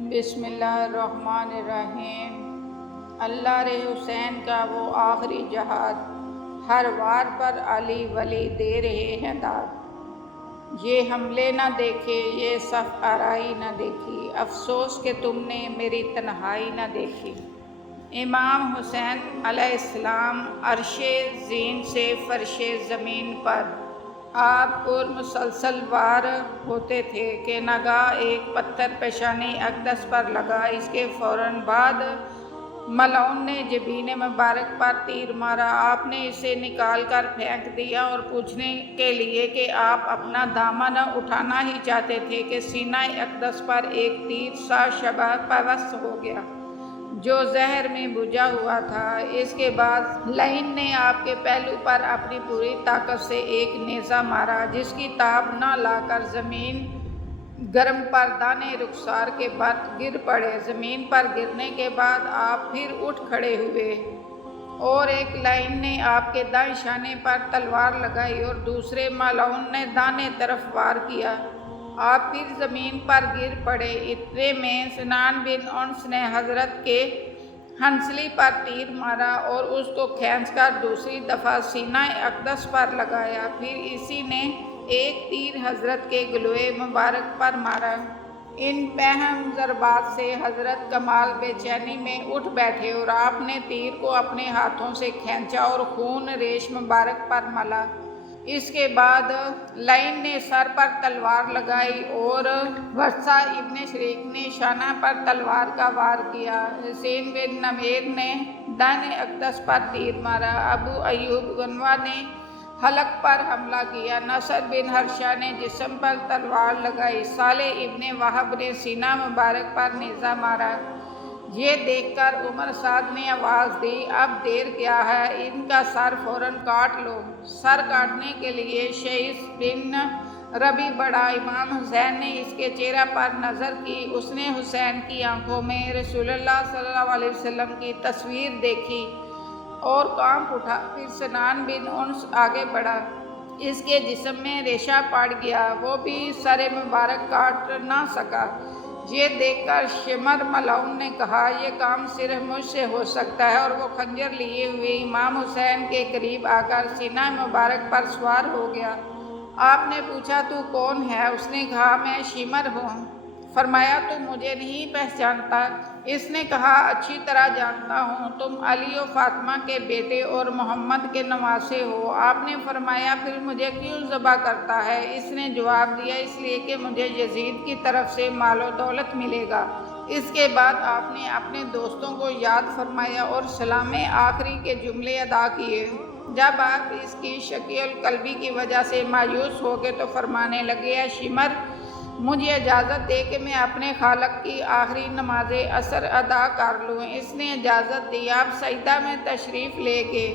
بسم اللہ الرحمن الرحیم۔ اللہ رے حسین کا وہ آخری جہاد، ہر وار پر علی ولی دے رہے ہیں داد۔ یہ حملے نہ دیکھے، یہ صف آرائی نہ دیکھی، افسوس کہ تم نے میری تنہائی نہ دیکھی۔ امام حسین علیہ السلام عرش زین سے فرش زمین پر آپ پر مسلسل وار ہوتے تھے کہ ناگاہ ایک پتھر پیشانی اقدس پر لگا۔ اس کے فوراً بعد ملعون نے جبین مبارک پر تیر مارا۔ آپ نے اسے نکال کر پھینک دیا اور پوچھنے کے لیے کہ آپ اپنا دامن اٹھانا ہی چاہتے تھے کہ سینہ اقدس پر ایک تیر سا شبہ پیوست ہو گیا جو زہر میں بجھا ہوا تھا۔ اس کے بعد لعین نے آپ کے پہلو پر اپنی پوری طاقت سے ایک نیزہ مارا جس کی تاب نہ لا کر زمین گرم پر دانے رخسار کے بعد گر پڑے۔ زمین پر گرنے کے بعد آپ پھر اٹھ کھڑے ہوئے اور ایک لعین نے آپ کے دائیں شانے پر تلوار لگائی اور دوسرے ملعون نے دانے طرف وار کیا۔ آپ پھر زمین پر گر پڑے۔ اتنے میں سنان بن انس نے حضرت کے ہنسلی پر تیر مارا اور اس کو کھینچ کر دوسری دفعہ سینہ اقدس پر لگایا۔ پھر اسی نے ایک تیر حضرت کے گلوئے مبارک پر مارا۔ ان پہم ضربات سے حضرت کمال بے چینی میں اٹھ بیٹھے اور آپ نے تیر کو اپنے ہاتھوں سے کھینچا اور خون ریش مبارک پر ملا۔ اس کے بعد لعین نے سر پر تلوار لگائی اور ورثہ ابن شریک نے شانہ پر تلوار کا وار کیا۔ حسین بن نمیر نے دائیں اقدس پر تیر مارا۔ ابو ایوب غنوہ نے حلق پر حملہ کیا۔ نصر بن حرشہ نے جسم پر تلوار لگائی۔ صالح ابن وہب نے سینہ مبارک پر نیزہ مارا۔ یہ دیکھ کر عمر سعد نے آواز دی، اب دیر کیا ہے، ان کا سر فوراً کاٹ لو۔ سر کاٹنے کے لیے شیث بن ربی بڑھا۔ امام حسین نے اس کے چہرہ پر نظر کی۔ اس نے حسین کی آنکھوں میں رسول اللہ صلی اللہ علیہ وسلم کی تصویر دیکھی اور کانپ اٹھا۔ پھر سنان بن انس آگے بڑھا۔ اس کے جسم میں ریشہ پڑ گیا، وہ بھی سر مبارک کاٹ نہ سکا۔ یہ دیکھ کر شمر ملعون نے کہا، یہ کام صرف مجھ سے ہو سکتا ہے، اور وہ خنجر لیے ہوئے امام حسین کے قریب آ کر سینہ مبارک پر سوار ہو گیا۔ آپ نے پوچھا، تو کون ہے؟ اس نے کہا، میں شمر ہوں۔ فرمایا، تو مجھے نہیں پہچانتا؟ اس نے کہا، اچھی طرح جانتا ہوں، تم علی و فاطمہ کے بیٹے اور محمد کے نواسے ہو۔ آپ نے فرمایا، پھر مجھے کیوں ذبح کرتا ہے؟ اس نے جواب دیا، اس لیے کہ مجھے یزید کی طرف سے مال و دولت ملے گا۔ اس کے بعد آپ نے اپنے دوستوں کو یاد فرمایا اور سلام آخری کے جملے ادا کیے۔ جب آپ اس کی شقی القلبی کی وجہ سے مایوس ہو گئے تو فرمانے لگے، اے شمر، مجھے اجازت دے کہ میں اپنے خالق کی آخری نماز عصر ادا کر لوں۔ اس نے اجازت دی۔ آپ سجدہ میں تشریف لے گئے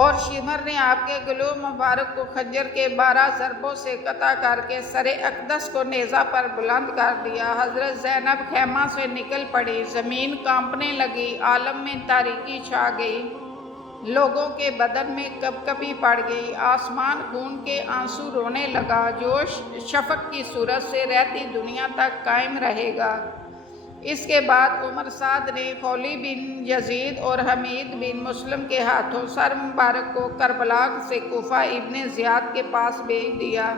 اور شمر نے آپ کے گلو مبارک کو خنجر کے 12 ضربوں سے قطع کر کے سر اقدس کو نیزہ پر بلند کر دیا۔ حضرت زینب خیمہ سے نکل پڑی۔ زمین کانپنے لگی، عالم میں تاریکی چھا گئی، لوگوں کے بدن میں کپکپی پڑ گئی، آسمان خون کے آنسو رونے لگا جو شفق کی صورت سے رہتی دنیا تک قائم رہے گا۔ اس کے بعد عمر سعد نے خولی بن یزید اور حمید بن مسلم کے ہاتھوں سر مبارک کو کربلا سے کوفہ ابن زیاد کے پاس بھیج دیا۔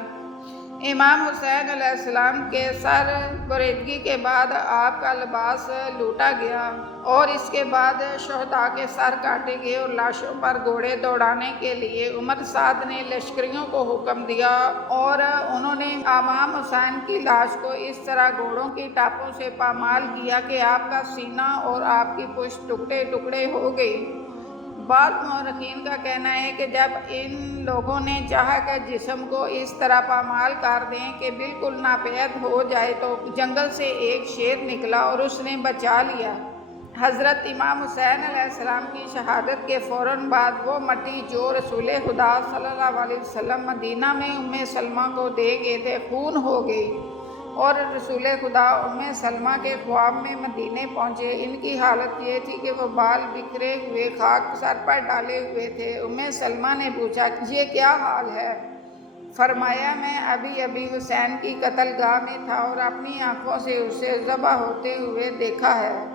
امام حسین علیہ السلام کے سر بریدگی کے بعد آپ کا لباس لوٹا گیا اور اس کے بعد شہداء کے سر کاٹے گئے اور لاشوں پر گھوڑے دوڑانے کے لیے عمر سعد نے لشکریوں کو حکم دیا اور انہوں نے امام حسین کی لاش کو اس طرح گھوڑوں کی ٹاپوں سے پامال کیا کہ آپ کا سینہ اور آپ کی پشت ٹکڑے ٹکڑے ہو گئی۔ بعض مورخین کا کہنا ہے کہ جب ان لوگوں نے چاہا کہ جسم کو اس طرح پامال کر دیں کہ بالکل ناپید ہو جائے تو جنگل سے ایک شیر نکلا اور اس نے بچا لیا۔ حضرت امام حسین علیہ السلام کی شہادت کے فوراً بعد وہ مٹی جو رسول خدا صلی اللہ علیہ وسلم مدینہ میں ام سلمہ کو دے گئے تھے خون ہو گئی اور رسول خدا ام سلمہ کے خواب میں مدینے پہنچے۔ ان کی حالت یہ تھی کہ وہ بال بکھرے ہوئے خاک سر پر ڈالے ہوئے تھے۔ ام سلمہ نے پوچھا، یہ کیا حال ہے؟ فرمایا میں ابھی ابھی حسین کی قتل گاہ میں تھا اور اپنی آنکھوں سے اسے ذبح ہوتے ہوئے دیکھا ہے۔